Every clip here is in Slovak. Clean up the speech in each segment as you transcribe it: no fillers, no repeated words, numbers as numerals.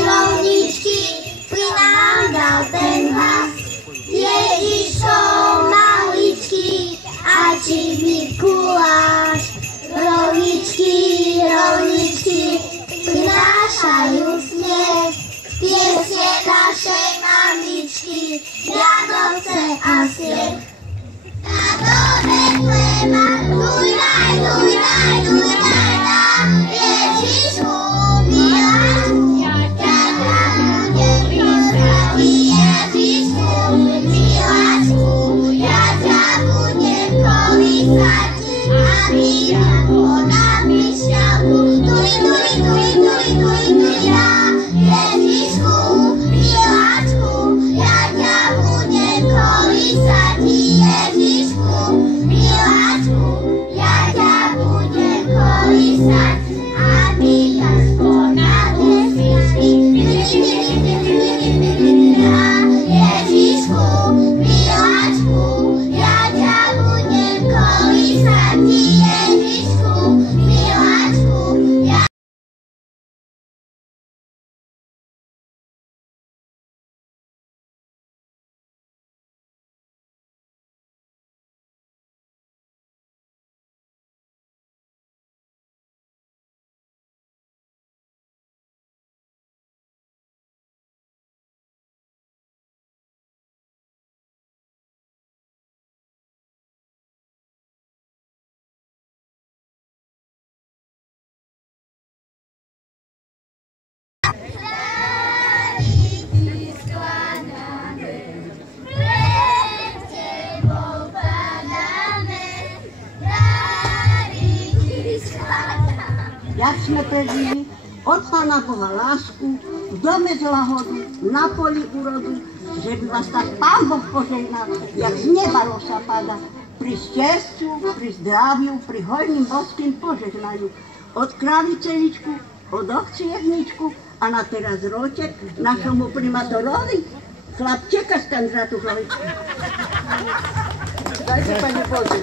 rovničky, pri nám dal ten hlas. Ježiško maličký, a či Mikuláš. Rovničky, prinášajú smiech, piesne našej mamičky, Vianoce a sviet. Na dole chleba, dujraj, Ježišku, miláčku, ja ťa budem písať. Ježišku, miláčku, ja ťa budem kolísať. A my ako na pišťalku, Ježišku, miláčku, ja ťa budem kolísať. Ježišku, miláčku, ja ťa budem kolísať. A my ako na pišťalku, Ježišku, miláčku, ja ťa budem kolísať. Ježišku, miláčku, ja... Jak sme prežili od Pána Boha lásku, v dome zlahodu, na poli úrodu, že by vás tak Pán Boh požehnal, jak z neba rosa pada, pri šťastiu, pri zdraviu, pri hojným boským požehnaniu. Od krávičeničku, od ovci jedničku a na teraz roček našemu primatorovi chlapčeka z kandidátu hlavičku. Dajte, pani Bože.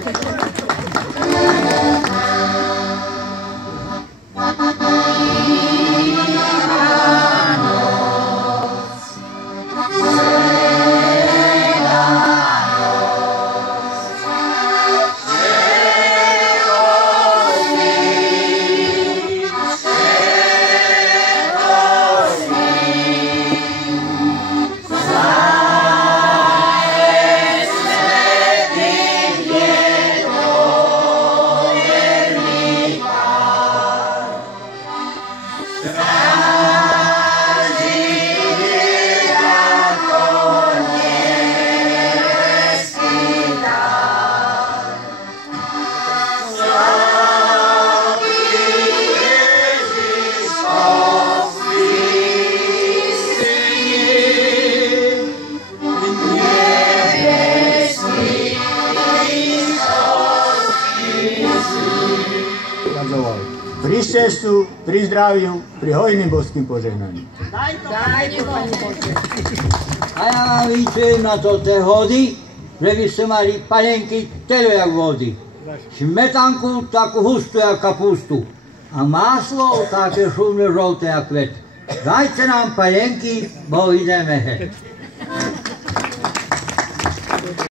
Pri šťastiu, pri zdraviu, pri hojným boským požehnaní. Dajte, pani Bože. A ja vám vyčujem na to tie hody, že by ste mali palenky telo jak vody. Smetanku takú hustú jak kapustu. A maslo také šumné žlté jak kvet. Dajte nám palenky, bo ideme.